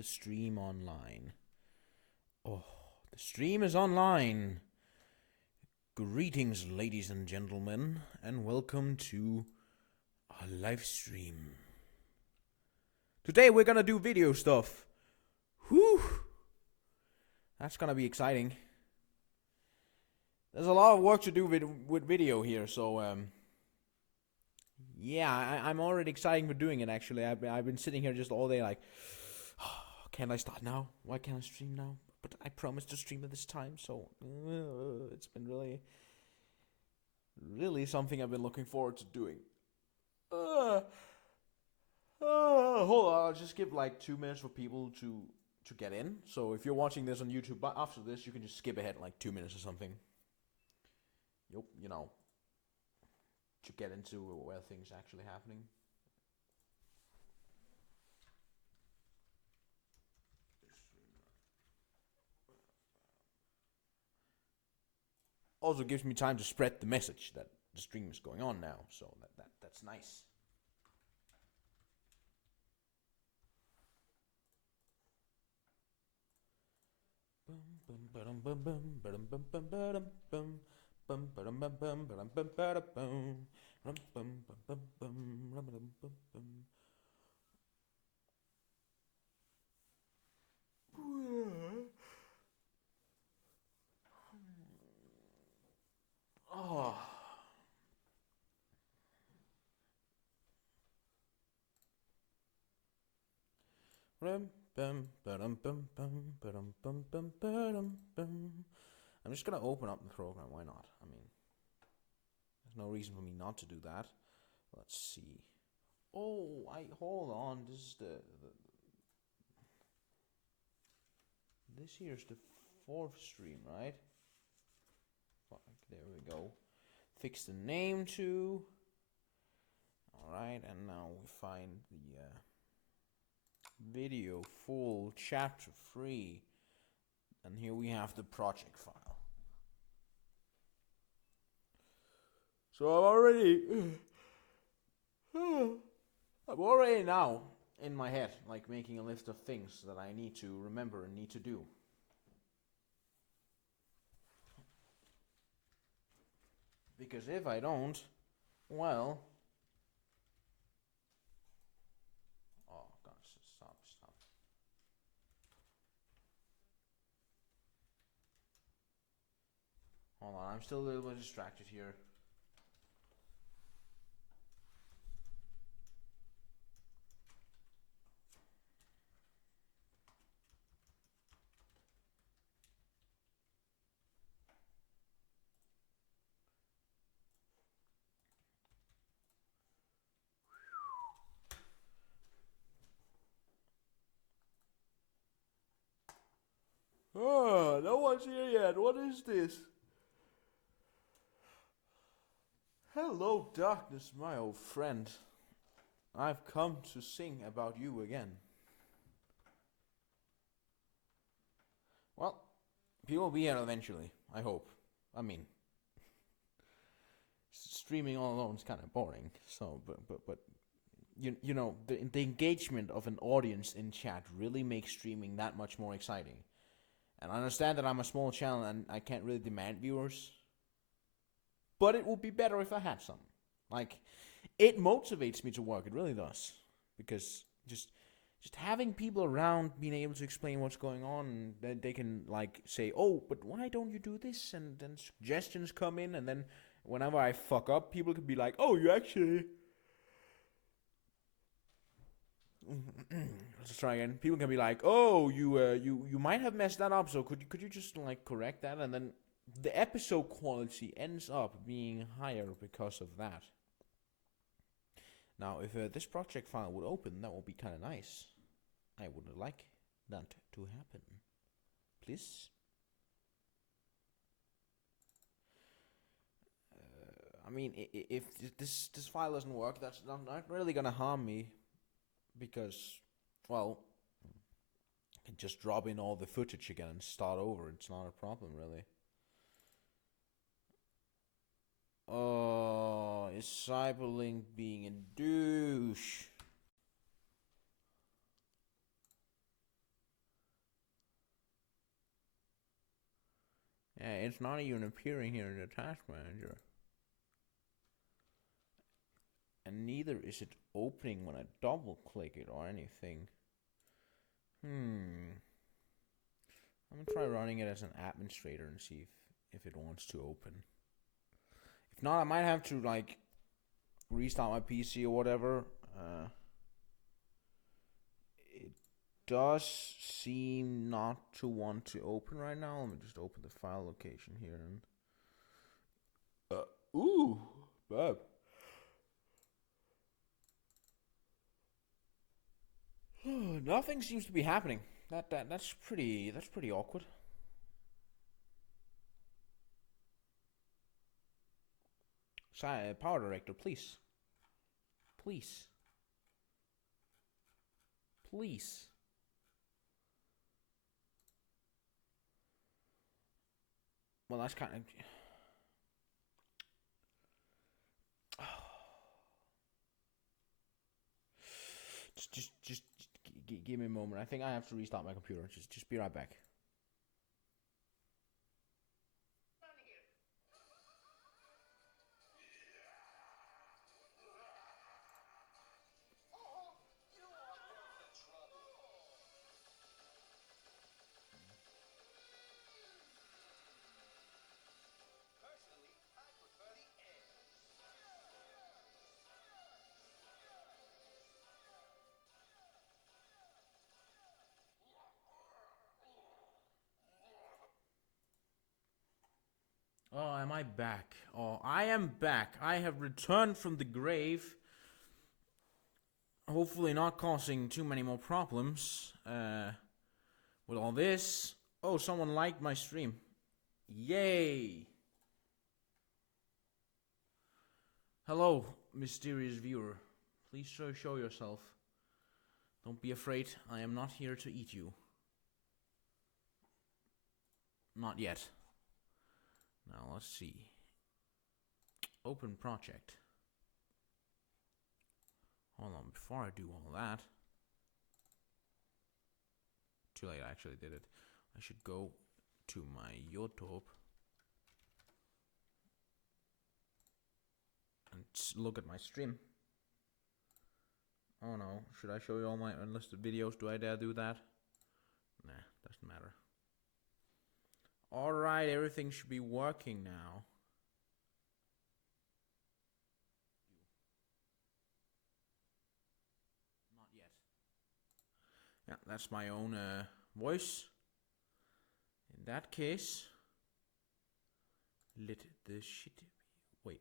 the stream online. Oh, the stream is online. Greetings, ladies and gentlemen, and welcome to our live stream. Today we're gonna do video stuff. Whew! That's gonna be exciting. There's a lot of work to do with video here, so yeah, I'm already excited for doing it. Actually, I've been sitting here just all day like, oh, can I start now? Why can't I stream now? But I promised to stream at this time, so it's been really something I've been looking forward to doing. Hold on, I'll just give like 2 minutes for people to get in. So if you're watching this on YouTube, but after this, you can just skip ahead like 2 minutes or something. You know, to get into where things are actually happening. Also gives me time to spread the message that the stream is going on now, so that's nice. Oh. I'm just gonna open up the program, why not? I mean, there's no reason for me not to do that. Let's see. Oh, hold on, this is this here's the 4th stream, right? Fuck, there we go. Fix the name too. Alright, and now we find the video full chapter 3. And here we have the project file. So I'm already now in my head, like making a list of things that I need to remember and need to do. Because if I don't, well... Oh, God, stop. Hold on, I'm still a little bit distracted here. Oh, no one's here yet. What is this? Hello, darkness, my old friend. I've come to sing about you again. Well, people will be here eventually, I hope. I mean, streaming all alone is kind of boring. So, but you know, the engagement of an audience in chat really makes streaming that much more exciting. And I understand that I'm a small channel and I can't really demand viewers. But it would be better if I had some. Like, it motivates me to work, it really does. Because just having people around being able to explain what's going on, and then they can like say, oh, but why don't you do this? And then suggestions come in, and then whenever I fuck up, people could be like, oh, you actually... Let's try again. People can be like, oh, you might have messed that up, so could you just like correct that? And then the episode quality ends up being higher because of that. Now, if this project file would open, that would be kind of nice. I would like that to happen. Please. I mean, if this file doesn't work, that's not really gonna harm me. Because, well, I can just drop in all the footage again and start over. It's not a problem, really. Oh, is Cyberlink being a douche? Yeah, it's not even appearing here in the task manager. And neither is it opening when I double click it or anything. I'm gonna try running it as an administrator and see if it wants to open. If not, I might have to like restart my PC or whatever. It does seem not to want to open right now. Let me just open the file location here and ooh, bad. Nothing seems to be happening. That's pretty awkward. Power director, please. Please. Please. Well, that's kind of. Just give me a moment. I think I have to restart my computer. Just be right back. Oh, am I back? Oh, I am back. I have returned from the grave. Hopefully not causing too many more problems. With all this. Oh, someone liked my stream. Yay! Hello, mysterious viewer. Please show yourself. Don't be afraid. I am not here to eat you. Not yet. Now let's see. Open project. Hold on, before I do all that. Too late, I actually did it. I should go to my YouTube and look at my stream. Oh no, should I show you all my unlisted videos? Do I dare do that? Nah, doesn't matter. Alright, everything should be working now. Not yet. Yeah, that's my own voice. In that case, let the shit be. Wait.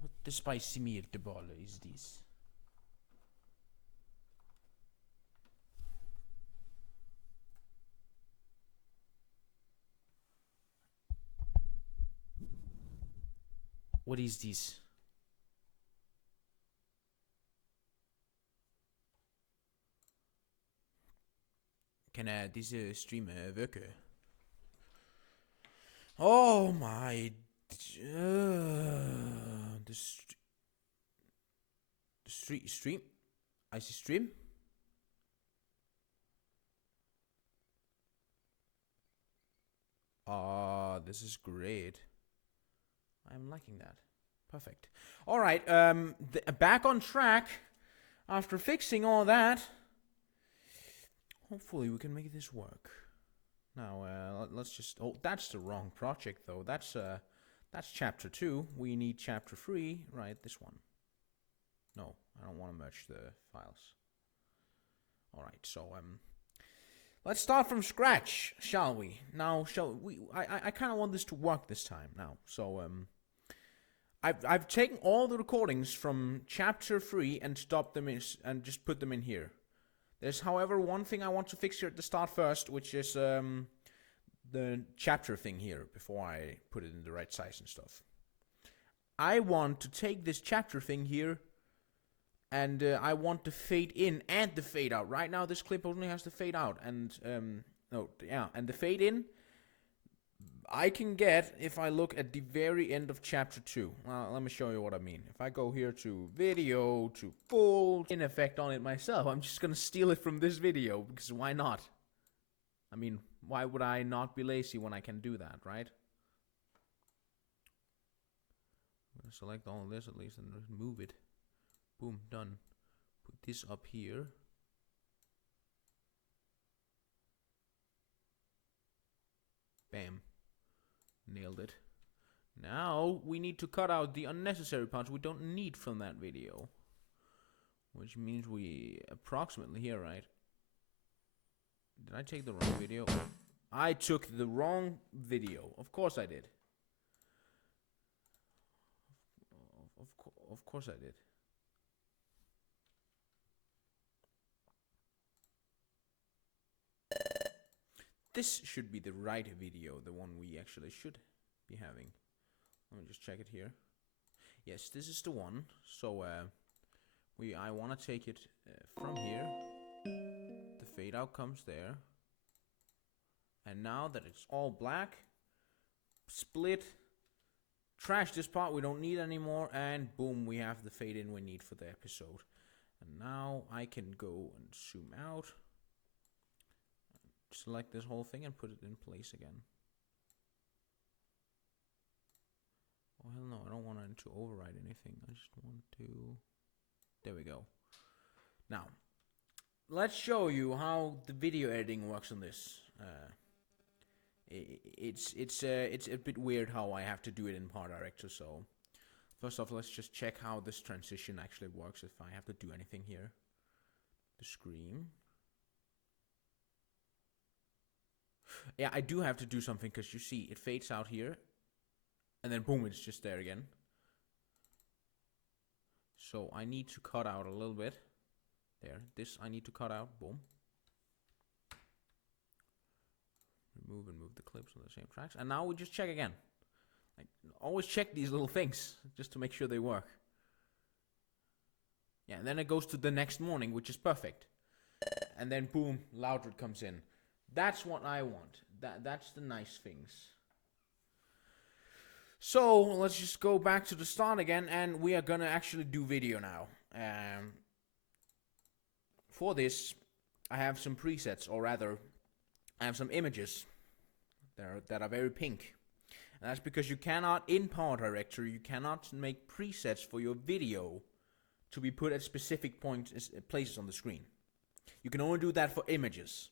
What the spicy meatball is this? What is this? Kan disse stream virke? Oh my... the stream? I see stream? This is great. I'm liking that. Perfect. Alright, back on track. After fixing all that, hopefully we can make this work. Now, let's just... Oh, that's the wrong project, though. That's chapter 2. We need chapter 3. Right, this one. No, I don't want to merge the files. Alright, so, let's start from scratch, shall we? Now, I kind of want this to work this time now. So, I've taken all the recordings from chapter 3 and stopped them and just put them in here. There's, however, one thing I want to fix here at the start first, which is the chapter thing here, before I put it in the right size and stuff. I want to take this chapter thing here, and I want the fade in and the fade out. Right now, this clip only has the fade out, and and the fade in I can get if I look at the very end of chapter 2. Let me show you what I mean. If I go here to video, to full, in effect on it myself, I'm just gonna steal it from this video, because why not? I mean, why would I not be lazy when I can do that, right? I'm gonna select all of this at least and move it. Boom, done. Put this up here. Bam. Nailed it. Now we need to cut out the unnecessary parts we don't need from that video. Which means we approximately here, right? Did I take the wrong video? I took the wrong video. Of course I did. Of course I did. This should be the right video, the one we actually should be having. Let me just check it here. Yes, this is the one. So I want to take it from here. The fade out comes there. And now that it's all black, split, trash this part we don't need anymore, and boom, we have the fade in we need for the episode. And now I can go and zoom out. Select this whole thing and put it in place again. Oh hell no, I don't want it to override anything. I just want to... There we go. Now, let's show you how the video editing works on this. It's a bit weird how I have to do it in PowerDirector. So first off, let's just check how this transition actually works. If I have to do anything here, the screen. Yeah, I do have to do something because you see it fades out here and then boom, it's just there again. So I need to cut out a little bit. There, this I need to cut out, boom. Remove and move the clips on the same tracks. And now we just check again. Like, always check these little things just to make sure they work. Yeah, and then it goes to the next morning, which is perfect. And then boom, Loudred comes in. That's what I want. That's the nice things. So let's just go back to the start again, and we are gonna actually do video now. For this, I have some presets, or rather, I have some images that are very pink. And that's because you cannot, in PowerDirector, you cannot make presets for your video to be put at specific points, places on the screen. You can only do that for images.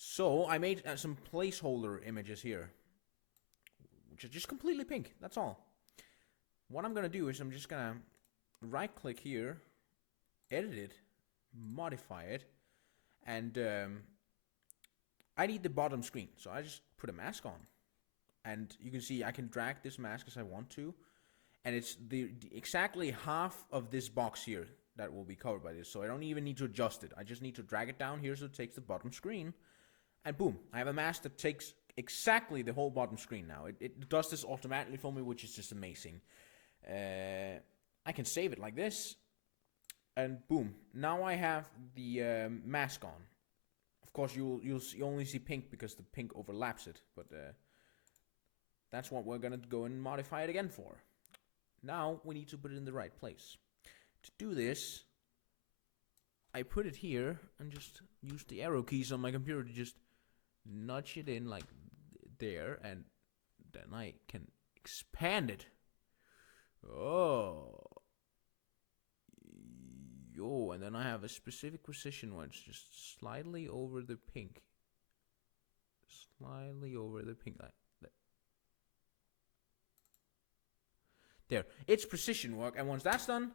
So I made some placeholder images here, which are just completely pink. That's all. What I'm gonna do is I'm just gonna right click here, edit it, modify it, and I need the bottom screen. So I just put a mask on, and you can see I can drag this mask as I want to, and it's the exactly half of this box here that will be covered by this. So I don't even need to adjust it. I just need to drag it down here so it takes the bottom screen. And boom, I have a mask that takes exactly the whole bottom screen now. It does this automatically for me, which is just amazing. I can save it like this. And boom, now I have the mask on. Of course, you only see pink because the pink overlaps it. But that's what we're going to go and modify it again for. Now we need to put it in the right place. To do this, I put it here and just use the arrow keys on my computer to just nudge it in like there, and then I can expand it. Oh, yo, and then I have a specific precision where it's just slightly over the pink. Slightly over the pink line. There, it's precision work, and once that's done,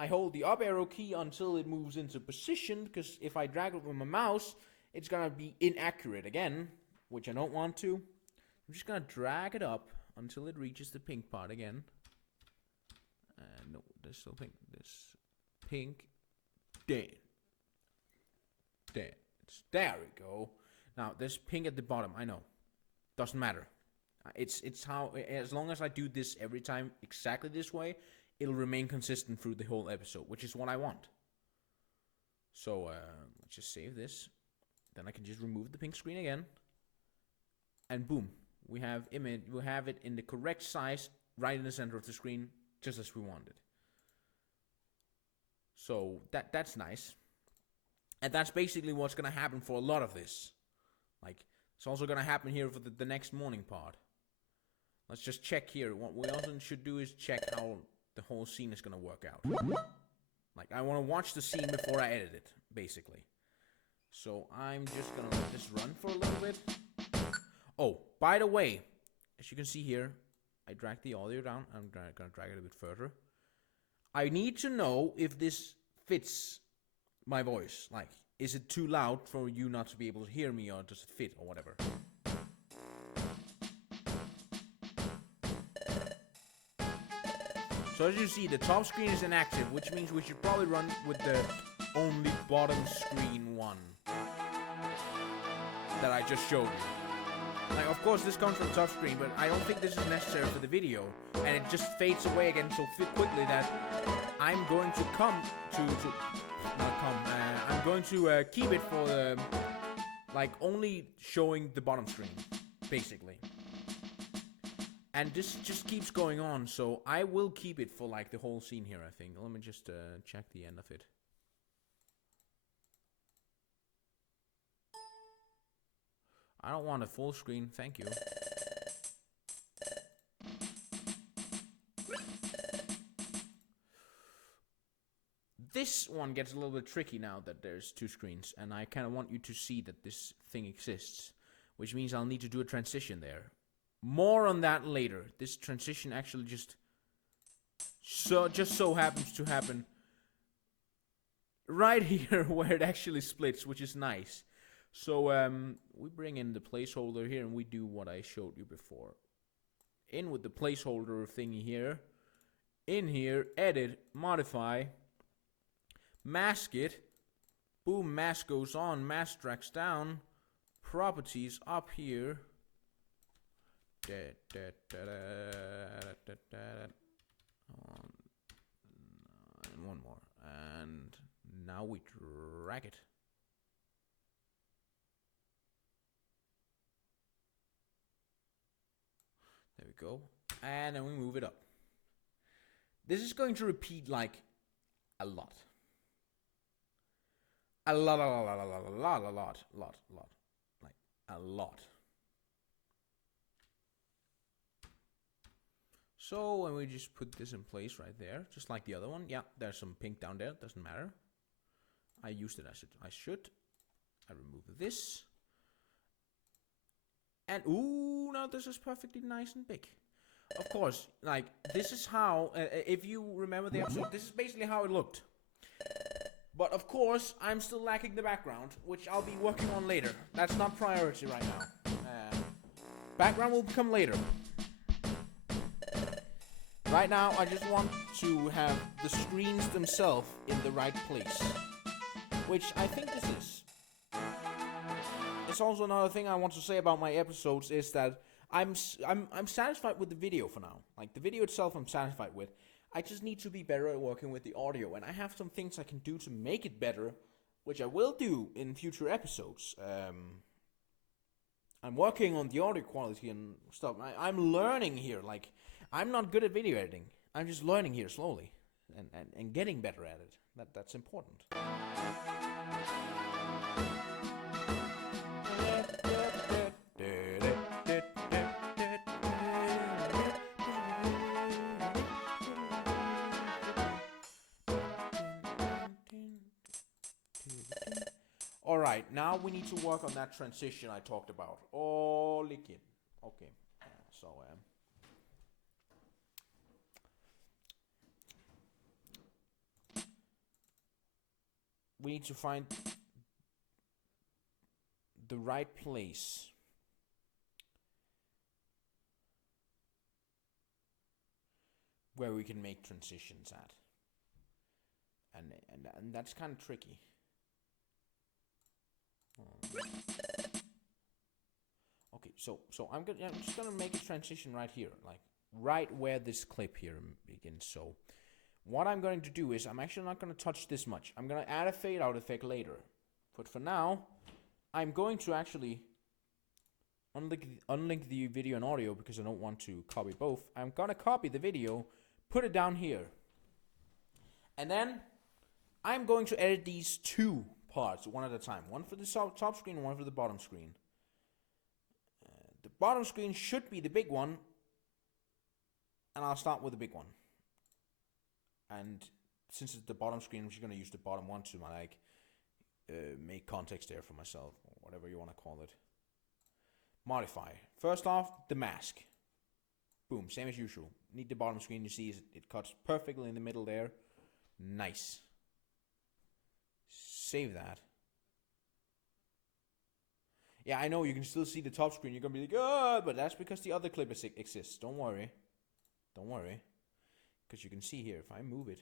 I hold the up arrow key until it moves into position, because if I drag it with my mouse, it's gonna be inaccurate again, which I don't want to. I'm just gonna drag it up until it reaches the pink part again. No, there's still pink. This pink. There we go. Now there's pink at the bottom. I know. Doesn't matter. It's how, as long as I do this every time exactly this way, it'll remain consistent through the whole episode, which is what I want. So let's just save this. Then I can just remove the pink screen again. And boom, we have image. We have it in the correct size, right in the center of the screen, just as we wanted. So that's nice, and that's basically what's gonna happen for a lot of this. Like, it's also gonna happen here for the next morning part. Let's just check here. What we also should do is check how the whole scene is gonna work out. Like, I want to watch the scene before I edit it, basically. So I'm just gonna let this run for a little bit. Oh, by the way, as you can see here, I dragged the audio down. I'm gonna drag it a bit further. I need to know if this fits my voice. Like, is it too loud for you not to be able to hear me, or does it fit, or whatever? So as you see, the top screen is inactive, which means we should probably run with the only bottom screen one that I just showed you. Like, of course, this comes from the top screen, but I don't think this is necessary for the video, and it just fades away again so quickly that I'm going to I'm going to keep it for the, like, only showing the bottom screen, basically. And this just keeps going on, so I will keep it for, like, the whole scene here, I think. Let me just check the end of it. I don't want a full screen, thank you. This one gets a little bit tricky now that there's two screens, and I kind of want you to see that this thing exists, which means I'll need to do a transition there. More on that later. This transition actually just so happens to happen right here where it actually splits, which is nice. So we bring in the placeholder here, and we do what I showed you before. In with the placeholder thingy here. In here, edit, modify, mask it. Boom, mask goes on, mask drags down. Properties up here. And one more. And now we drag it. There we go. And then we move it up. This is going to repeat like a lot. A lot. Like a lot. So when we just put this in place right there, just like the other one. Yeah, there's some pink down there, doesn't matter. I used it as I should. I remove this. And ooh, now this is perfectly nice and big. Of course, like, this is how, if you remember the episode, this is basically how it looked. But of course, I'm still lacking the background, which I'll be working on later. That's not priority right now. Background will come later. Right now, I just want to have the screens themselves in the right place, which I think this is. It's also another thing I want to say about my episodes is that I'm satisfied with the video for now. Like, the video itself I'm satisfied with. I just need to be better at working with the audio, and I have some things I can do to make it better, which I will do in future episodes. I'm working on the audio quality and stuff. I'm learning here. Like, I'm not good at video editing. I'm just learning here slowly and getting better at it. That's important. Alright, now we need to work on that transition I talked about. Oh, liquid. Okay, so we need to find the right place where we can make transitions at, and that's kind of tricky. Okay, so I'm just gonna make a transition right here, like right where this clip here begins. So what I'm going to do is I'm actually not going to touch this much. I'm going to add a fade out effect later. But for now, I'm going to actually unlink the video and audio because I don't want to copy both. I'm gonna copy the video, put it down here. And then I'm going to edit these two parts one at a time. One for the top screen and one for the bottom screen. The bottom screen should be the big one. And I'll start with the big one. And since it's the bottom screen, I'm just going to use the bottom one to make context there for myself, or whatever you want to call it. Modify. First off, the mask. Boom, same as usual. Need the bottom screen, you see it cuts perfectly in the middle there. Nice. Save that. Yeah, I know you can still see the top screen. You're going to be like, oh, but that's because the other clip exists. Don't worry. Don't worry. Because you can see here, if I move it,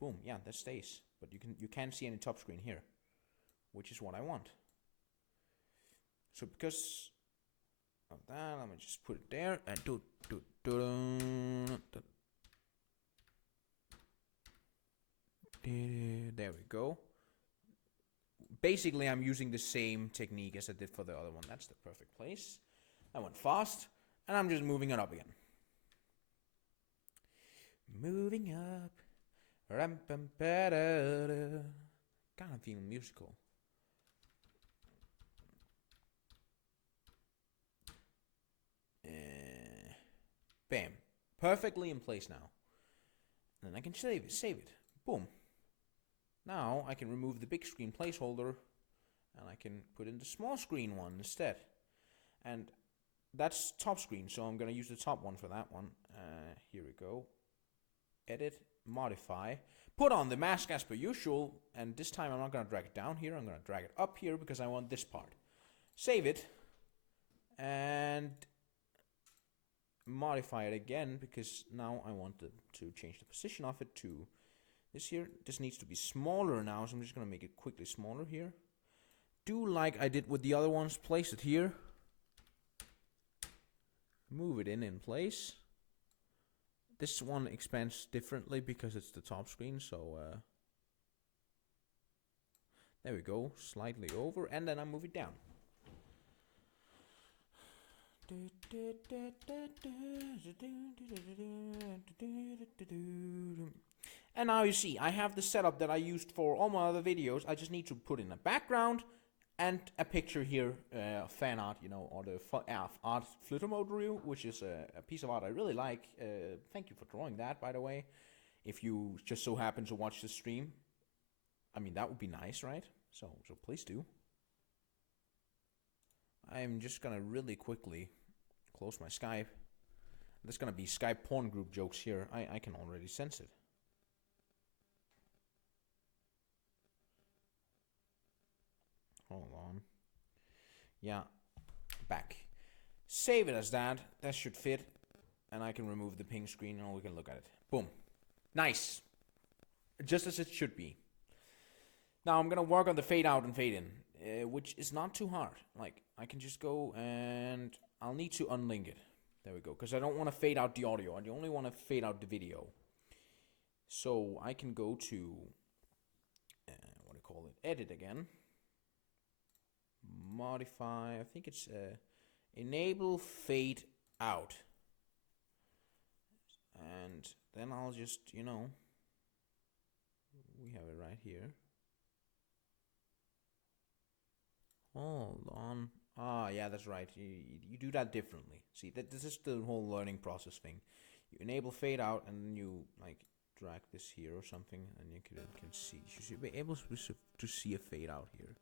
boom, yeah, that stays. But you can't see any top screen here, which is what I want. So because of that, let me just put it there and there we go. Basically, I'm using the same technique as I did for the other one. That's the perfect place. I went fast, and I'm just moving it up again. Moving up. God, I'm feeling musical. Bam. Perfectly in place now. And then I can save it. Boom. Now I can remove the big screen placeholder and I can put in the small screen one instead. And that's top screen, so I'm going to use the top one for that one. Here we go. Edit, modify, put on the mask as per usual, and this time I'm not going to drag it down here, I'm going to drag it up here because I want this part. Save it, and modify it again because now I want to change the position of it to this here. This needs to be smaller now, so I'm just going to make it quickly smaller here. Do like I did with the other ones, place it here, move it in place. This one expands differently because it's the top screen, so there we go, slightly over, and then I move it down. And now you see, I have the setup that I used for all my other videos. I just need to put in a background and a picture here, fan art, or the art flitter mode review, which is a piece of art I really like. Thank you for drawing that, by the way. If you just so happen to watch the stream, I mean, that would be nice, right? So please do. I'm just gonna really quickly close my Skype. There's gonna be Skype porn group jokes here. I can already sense it. Hold on. Yeah, back. Save it as that. That should fit. And I can remove the pink screen and we can look at it. Boom. Nice. Just as it should be. Now I'm going to work on the fade out and fade in, which is not too hard. Like, I can just go and I'll need to unlink it. There we go. Because I don't want to fade out the audio. I only want to fade out the video. So I can go to, what do you call it? Edit again. Modify, I think it's enable fade out, and then I'll just, we have it right here. Hold on. Yeah, that's right. You do that differently. See, this is the whole learning process thing. You enable fade out, and then you drag this here or something, and you can see. You should be able to see a fade out here.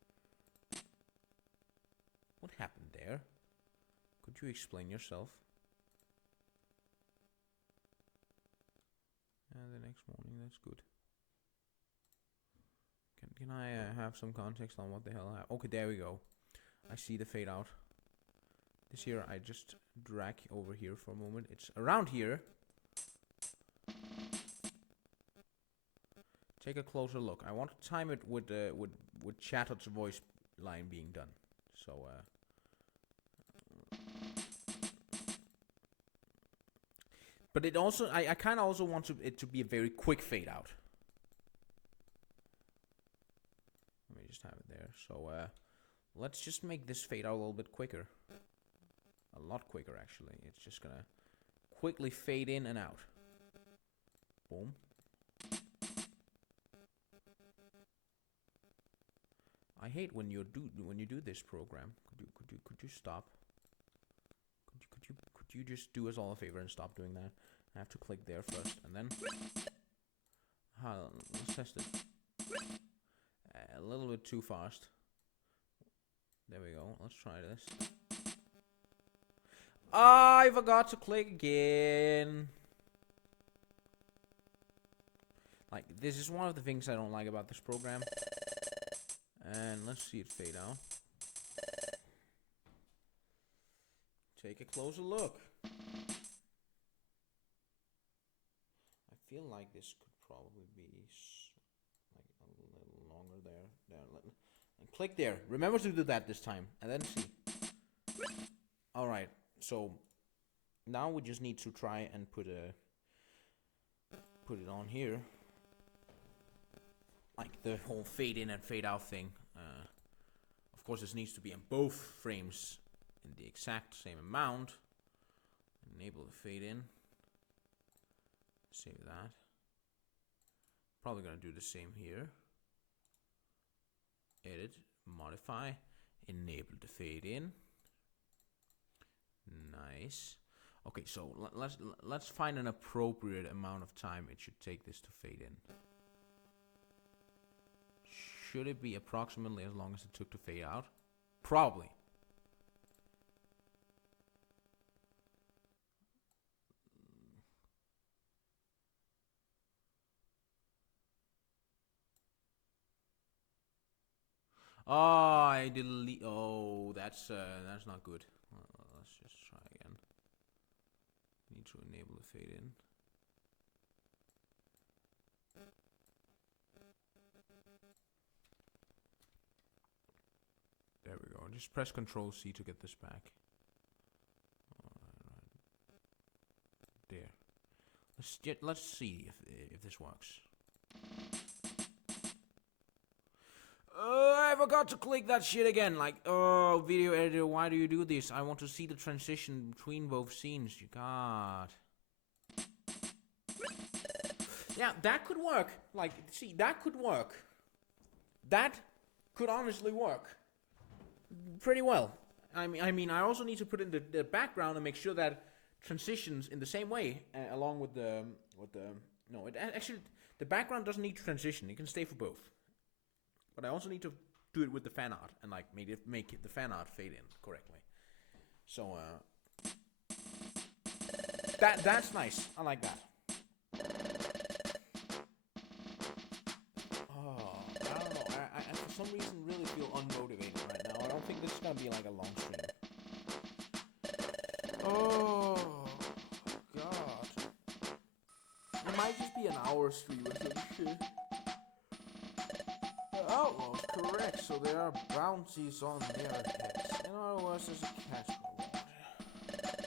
What happened there? Could you explain yourself? The next morning, that's good. Can I have some context on what the hell happened? Okay, there we go. I see the fade out. This here, I just drag over here for a moment. It's around here. Take a closer look. I want to time it with Chatter's voice line being done. So, but it also, I kind of also want it to be a very quick fade out. Let me just have it there. So, let's just make this fade out a little bit quicker. a lot quicker actually. It's just gonna quickly fade in and out. Boom. I hate when you do this program. Could you stop? Could you just do us all a favor and stop doing that? I have to click there first and then. Let's test it. A little bit too fast. There we go. Let's try this. I forgot to click again. Like, this is one of the things I don't like about this program. And let's see it fade out. Take a closer look. I feel like this could probably be like a little longer there. And click there. Remember to do that this time. And then see. Alright, so now we just need to try and put it on here. Like the whole fade in and fade out thing. Of course, this needs to be in both frames in the exact same amount. Enable the fade in. Save that. Probably gonna do the same here. Edit, modify, enable the fade in. Nice. Okay, so let's find an appropriate amount of time it should take this to fade in. Should it be approximately as long as it took to fade out? Probably. Oh, I delete. Oh, that's not good. Let's just try again. Need to enable the fade in. There we go. Just press Control C to get this back. Alright. There. Let's see if this works. I forgot to click that shit again. Like, oh, video editor, why do you do this? I want to see the transition between both scenes. You God. Yeah, that could work. Like, see, that could work. That could honestly work pretty well. I mean, I also need to put in the background and make sure that transitions in the same way, along with the no, actually the background doesn't need to transition. It can stay for both. But I also need to do it with the fan art and like make the fan art fade in correctly. So that's nice. I like that. Oh, I don't know. I for some reason really feel unmotivated right now. I don't think this is gonna be like a long stream. Oh God. It might just be an hour stream or some shit. Outlaws, correct, so there are bounties on their heads. In other words, there's a cash reward.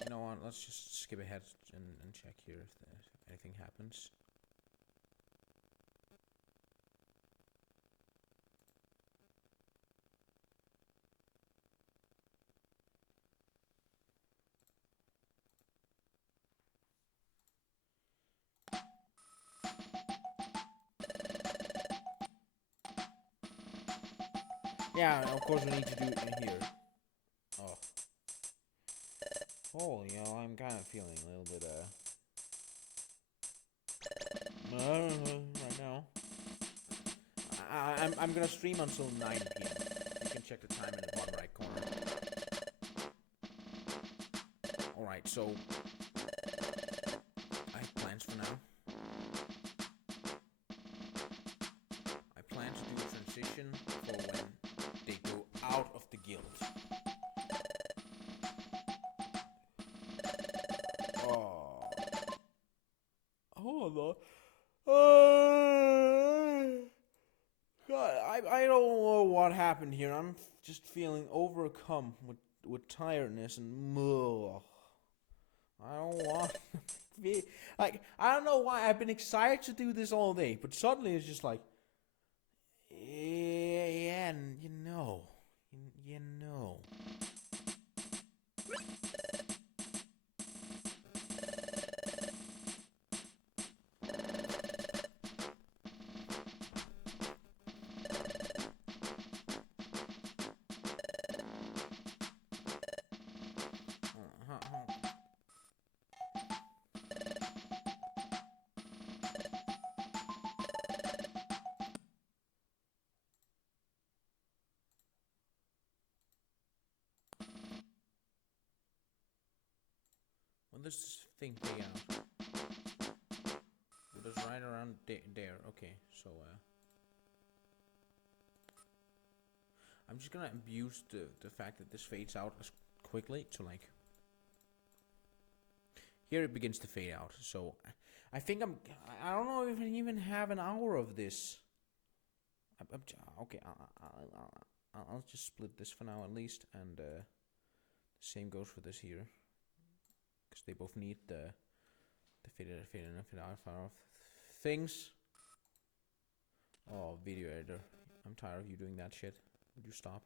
You know what, let's just skip ahead and check here if anything happens. Yeah, of course we need to do it in here. Oh. Holy hell, I'm kind of feeling a little bit, right now. I'm gonna stream until 9 p.m. You can check the time in the bottom right corner. Alright, so I have plans for now. I plan to do a transition for when they go out of the guild. Oh. Hold on. God, I don't know what happened here. I'm just feeling overcome with tiredness and I don't want to be like, I don't know why I've been excited to do this all day, but suddenly it's just like, yeah, and you know. will this thing pay out? It was right around there. Okay, so I'm just gonna abuse the fact that this fades out as quickly to like. Here it begins to fade out. So I think I don't know if I even have an hour of this. Okay, I'll just split this for now at least, and same goes for this here, because they both need the fade in and fade out things. Oh, video editor, I'm tired of you doing that shit. Would you stop?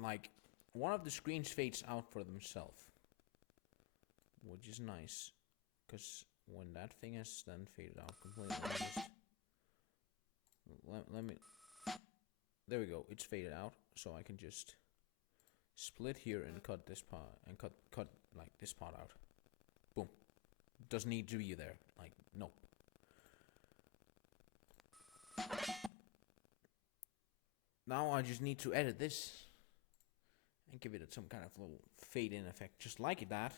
Like, one of the screens fades out for themselves, which is nice, because when that thing has then faded out completely, let me. There we go. It's faded out, so I can just split here and cut this part and cut like this part out. Boom. Doesn't need to be there. Like, no. Now I just need to edit this and give it some kind of little fade in effect, just like that.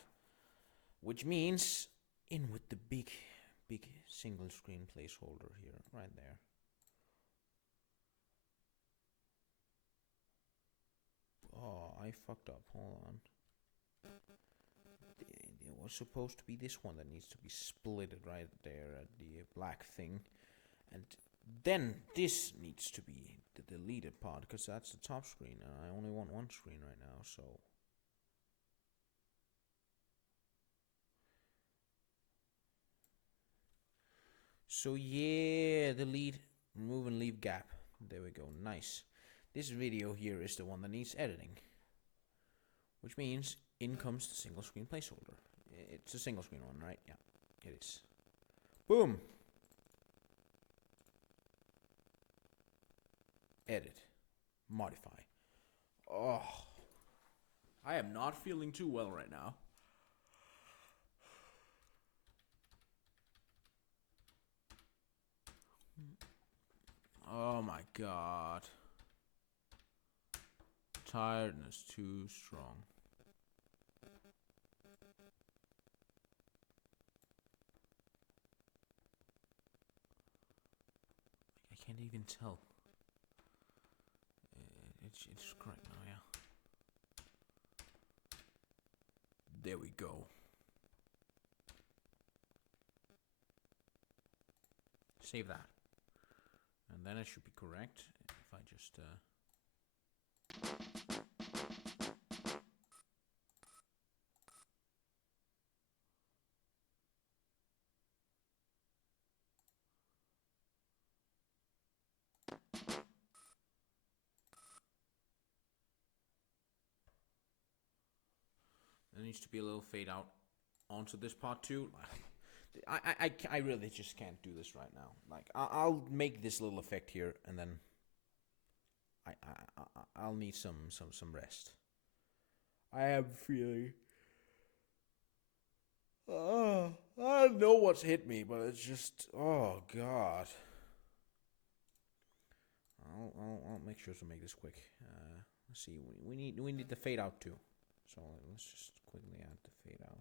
Which means in with the big single screen placeholder here, right there. Oh, I fucked up. Hold on. It was supposed to be this one that needs to be splitted right there at the black thing. And then this needs to be the deleted part, because that's the top screen, and I only want one screen right now, so. So yeah, delete, remove and leave gap. There we go, nice. This video here is the one that needs editing, which means in comes the single screen placeholder. It's a single screen one, right? Yeah, it is. Boom. Edit. Modify. Oh, I am not feeling too well right now. Oh my god. Tiredness too strong. I can't even tell. It's correct now, yeah. There we go. Save that. And then it should be correct if I just there needs to be a little fade out onto this part too. I really just can't do this right now. Like, I'll make this little effect here, and then I'll need some rest. I am feeling. I don't know what's hit me, but it's just, oh god. I'll make sure to make this quick. Let's see. We need the fade out too. So let's just quickly add the fade out.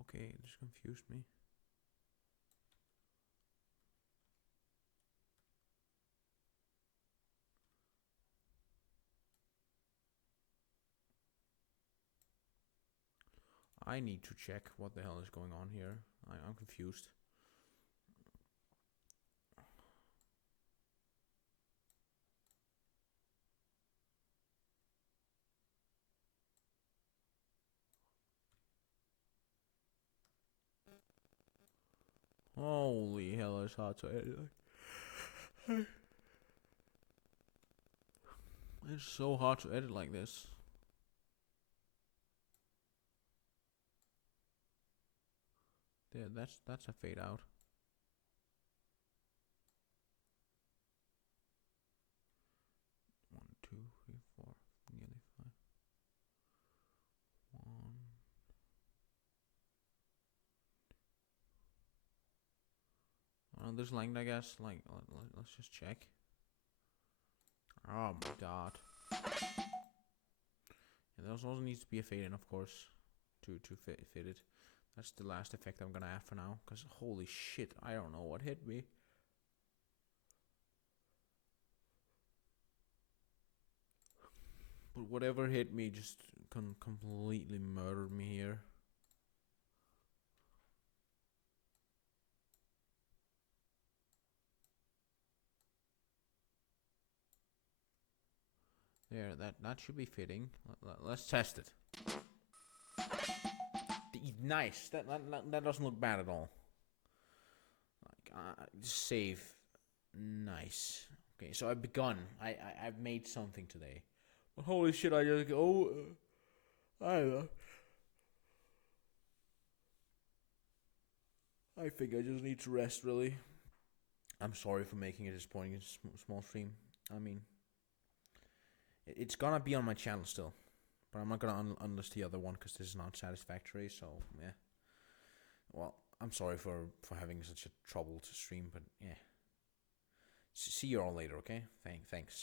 Okay, this confused me. I need to check what the hell is going on here. I'm confused. Holy hell, it's hard to edit. It's so hard to edit like this. There, that's a fade out. One, two, three, four, nearly five. One. This length, I guess. Like, let's just check. Oh my god. Yeah, there also needs to be a fade in, of course, to fit it. That's the last effect I'm gonna have for now. Cause holy shit, I don't know what hit me. But whatever hit me just completely murdered me here. There, that should be fitting. Let's test it. Nice. That doesn't look bad at all. Like save. Nice. Okay, so I've begun. I've made something today. But holy shit! I just go. I don't know. I think I just need to rest. Really. I'm sorry for making a disappointing small stream. I mean, it's gonna be on my channel still, but I'm not gonna unlist the other one because this is not satisfactory. So yeah. Well, I'm sorry for having such a trouble to stream, but yeah. See you all later, okay? Thanks.